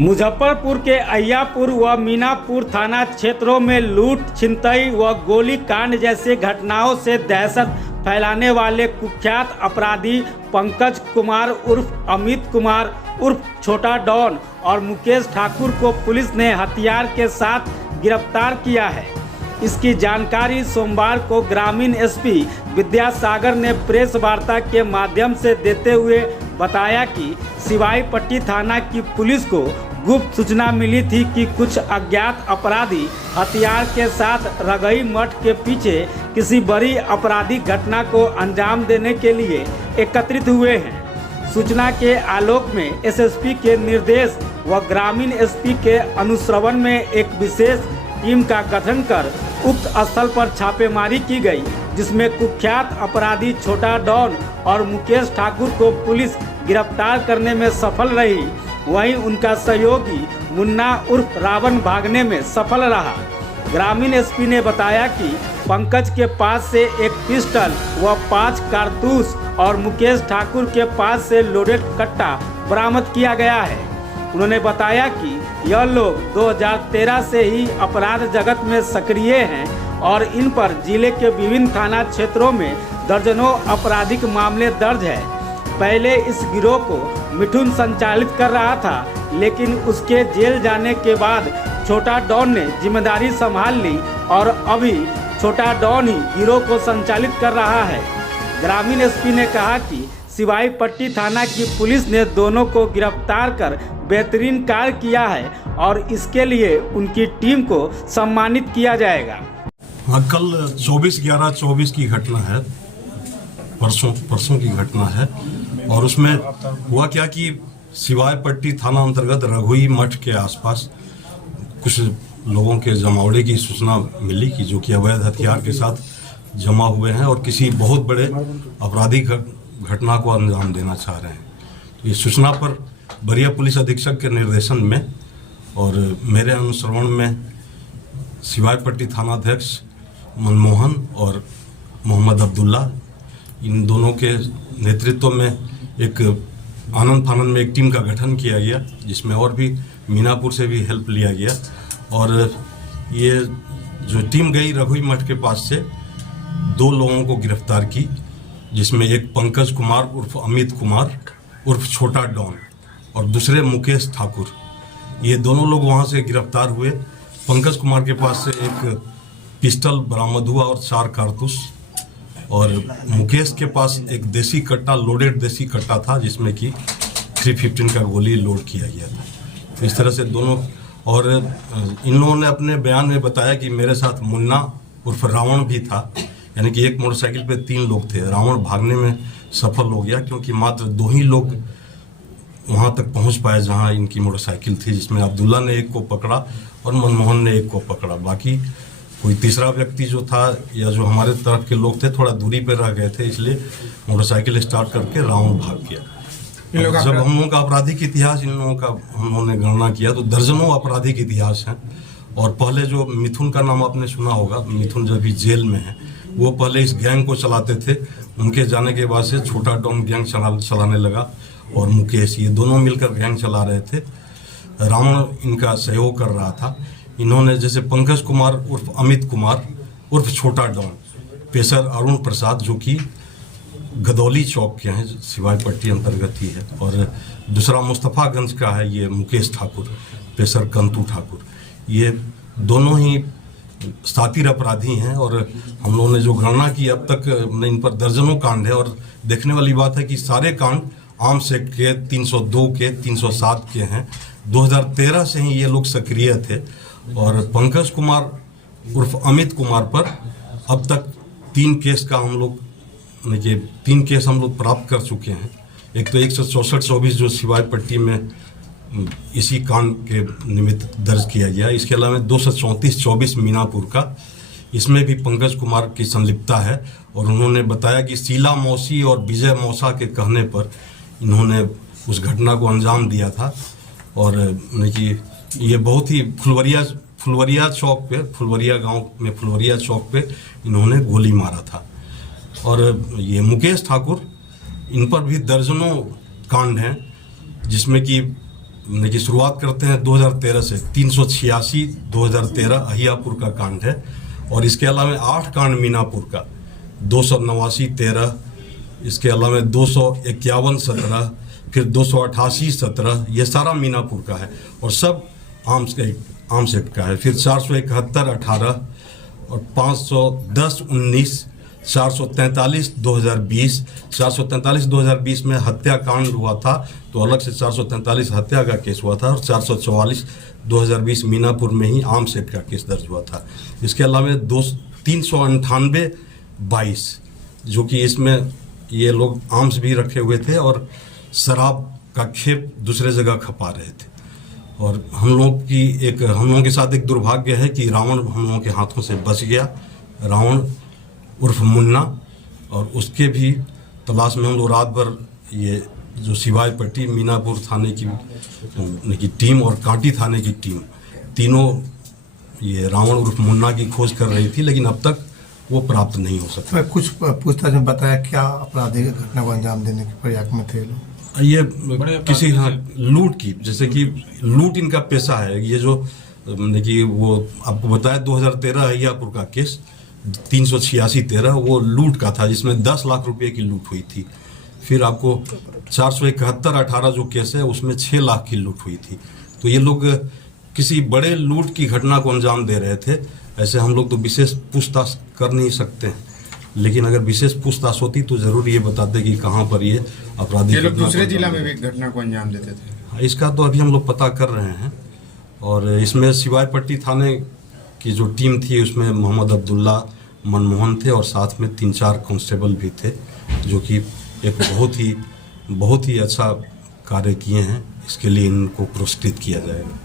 मुजफ्फरपुर के अय्यापुर व मीनापुर थाना क्षेत्रों में लूट, छिनतई व गोली कांड जैसे घटनाओं से दहशत फैलाने वाले कुख्यात अपराधी पंकज कुमार उर्फ अमित कुमार उर्फ छोटा डॉन और मुकेश ठाकुर को पुलिस ने हथियार के साथ गिरफ्तार किया है। इसकी जानकारी सोमवार को ग्रामीण एसपी विद्यासागर ने प्रेस वार्ता के माध्यम से देते हुए बताया कि सिवाई पट्टी थाना की पुलिस को गुप्त सूचना मिली थी कि कुछ अज्ञात अपराधी हथियार के साथ रगई मठ के पीछे किसी बड़ी आपराधिक घटना को अंजाम देने के लिए एकत्रित हुए हैं। सूचना के आलोक में एसएसपी के निर्देश व ग्रामीण एसपी के अनुश्रवण में एक विशेष टीम का गठन कर उक्त स्थल पर छापेमारी की गई, जिसमें कुख्यात अपराधी छोटा डॉन और मुकेश ठाकुर को पुलिस गिरफ्तार करने में सफल रही। वहीं उनका सहयोगी मुन्ना उर्फ रावण भागने में सफल रहा। ग्रामीण एसपी ने बताया कि पंकज के पास से एक पिस्टल व 5 कारतूस और मुकेश ठाकुर के पास से लोडेड कट्टा बरामद किया गया है। उन्होंने बताया कि यह लोग 2013 से ही अपराध जगत में सक्रिय हैं और इन पर जिले के विभिन्न थाना क्षेत्रों में दर्जनों आपराधिक मामले दर्ज है। पहले इस गिरोह को मिठुन संचालित कर रहा था, लेकिन उसके जेल जाने के बाद छोटा डॉन ने जिम्मेदारी संभाल ली और अभी छोटा डॉन ही गिरोह को संचालित कर रहा है। ग्रामीण एसपी ने कहा कि सिवाई पट्टी थाना की पुलिस ने दोनों को गिरफ्तार कर बेहतरीन कार्य किया है और इसके लिए उनकी टीम को सम्मानित किया जाएगा। हाँ, कल 24/11/24 की घटना है, परसों की घटना है। और उसमें हुआ क्या कि सिवाई पट्टी थाना अंतर्गत रघुई मठ के आसपास कुछ लोगों के जमावड़े की सूचना मिली कि जो कि अवैध हथियार के साथ जमा हुए हैं और किसी बहुत बड़े आपराधिक घटना को अंजाम देना चाह रहे हैं। ये सूचना पर बरिया पुलिस अधीक्षक के निर्देशन में और मेरे अनुश्रवण में सिवाई पट्टी थानाध्यक्ष मनमोहन और मोहम्मद अब्दुल्ला, इन दोनों के नेतृत्व में एक आनंद फानंद में एक टीम का गठन किया गया, जिसमें और भी मीनापुर से भी हेल्प लिया गया। और ये जो टीम गई रघुई मठ के पास से 2 लोगों को गिरफ्तार की, जिसमें एक पंकज कुमार उर्फ अमित कुमार उर्फ छोटा डॉन और दूसरे मुकेश ठाकुर। ये दोनों लोग वहाँ से गिरफ्तार हुए। पंकज कुमार के पास से एक पिस्टल बरामद हुआ और 4 कारतूस, और मुकेश के पास एक देसी कट्टा, लोडेड देसी कट्टा था, जिसमें कि 315 का गोली लोड किया गया था। तो इस तरह से दोनों, और इन लोगों ने अपने बयान में बताया कि मेरे साथ मुन्ना उर्फ रावण भी था, यानी कि एक मोटरसाइकिल पे 3 लोग थे। रावण भागने में सफल हो गया क्योंकि मात्र 2 ही लोग वहाँ तक पहुँच पाए जहाँ इनकी मोटरसाइकिल थी, जिसमें अब्दुल्ला ने एक को पकड़ा और मनमोहन ने एक को पकड़ा। बाकी कोई तीसरा व्यक्ति जो था या जो हमारे तरफ के लोग थे थोड़ा दूरी पर रह गए थे, इसलिए मोटरसाइकिल स्टार्ट करके रावण भाग गया। जब हम लोगों का आपराधिक इतिहास, इन लोगों का हम लोगों ने गणना किया तो दर्जनों आपराधिक इतिहास हैं। और पहले जो मिथुन का नाम आपने सुना होगा, मिथुन जब भी जेल में है, वो पहले इस गैंग को चलाते थे। उनके जाने के बाद से छोटा डॉन गैंग चलाने लगा और मुकेश, ये दोनों मिलकर गैंग चला रहे थे। रावण इनका सहयोग कर रहा था। इन्होंने जैसे पंकज कुमार उर्फ अमित कुमार उर्फ छोटा डॉन, पेशर अरुण प्रसाद जो कि गदौली चौक के हैं, सिवाई पट्टी अंतर्गत ही है, और दूसरा मुस्तफ़ागंज का है ये मुकेश ठाकुर, पेशर कंतु ठाकुर। ये दोनों ही सातिर अपराधी हैं और हम लोगों ने जो गणना की अब तक इन पर दर्जनों कांड है। और देखने वाली बात है कि सारे कांड आर्म्स एक्ट के 302 के 307 के हैं। 2013 से ही ये लोग सक्रिय थे। और पंकज कुमार उर्फ अमित कुमार पर अब तक 3 केस का हम लोग 3 केस हम लोग प्राप्त कर चुके हैं। एक तो 164/24 जो सिवाई पट्टी में इसी कांड के निमित्त दर्ज किया गया। इसके अलावा 234/24 मीनापुर का, इसमें भी पंकज कुमार की संलिप्तता है। और उन्होंने बताया कि शीला मौसी और विजय मौसा के कहने पर इन्होंने उस घटना को अंजाम दिया था। और कि ये बहुत ही फुलवरिया चौक पे, फुलवरिया गांव में फुलवरिया चौक पे इन्होंने गोली मारा था। और ये मुकेश ठाकुर, इन पर भी दर्जनों कांड हैं, जिसमें कि की शुरुआत करते हैं 2013 से। 386 2013 अहियापुर का कांड है, और इसके अलावा 8 कांड मीनापुर का, 289 13, इसके अलावा 251 17, फिर 288 17, ये सारा मीनापुर का है और सब आर्म्स एक्ट का है। फिर 471 18 और 510 19, 443 2020, 443 2020 में हत्याकांड हुआ था तो अलग से 443 हत्या का केस हुआ था, और 444 2020 मीनापुर में ही आर्म्स एक्ट का केस दर्ज हुआ था। इसके अलावा 398 22, जो कि इसमें ये लोग आर्म्स भी रखे हुए थे और शराब का खेप दूसरे जगह खपा रहे थे। और हम लोगों के साथ एक दुर्भाग्य है कि रावण हम लोगों के हाथों से बच गया। रावण उर्फ मुन्ना, और उसके भी तलाश में हम लोग रात भर ये जो सिवाय पट्टी मीनापुर थाने की टीम और कांटी थाने की टीम, तीनों ये रावण उर्फ मुन्ना की खोज कर रही थी, लेकिन अब तक वो प्राप्त नहीं हो सका। कुछ पूछताछ में बताया क्या आपराधिक घटना को अंजाम देने के प्रयास में थे लोग? ये किसी लूट की, जैसे कि लूट इनका पेशा है। ये जो कि वो आपको बताया 2013 अहियापुर का केस 386 13 वो लूट का था, जिसमें 10 लाख रुपए की लूट हुई थी। फिर आपको 471 18 जो केस है उसमें 6 लाख की लूट हुई थी। तो ये लोग किसी बड़े लूट की घटना को अंजाम दे रहे थे। ऐसे हम लोग तो विशेष पूछताछ कर नहीं सकते हैं, लेकिन अगर विशेष पूछताछ होती तो जरूर ये बताते कि कहाँ पर ये अपराधी लोग दूसरे जिला में भी घटना को अंजाम देते थे। इसका तो अभी हम लोग पता कर रहे हैं। और इसमें सिवाय पट्टी थाने की जो टीम थी उसमें मोहम्मद अब्दुल्ला, मनमोहन थे और साथ में 3-4 कांस्टेबल भी थे, जो कि एक बहुत ही अच्छा कार्य किए हैं। इसके लिए इनको पुरस्कृत किया जाएगा।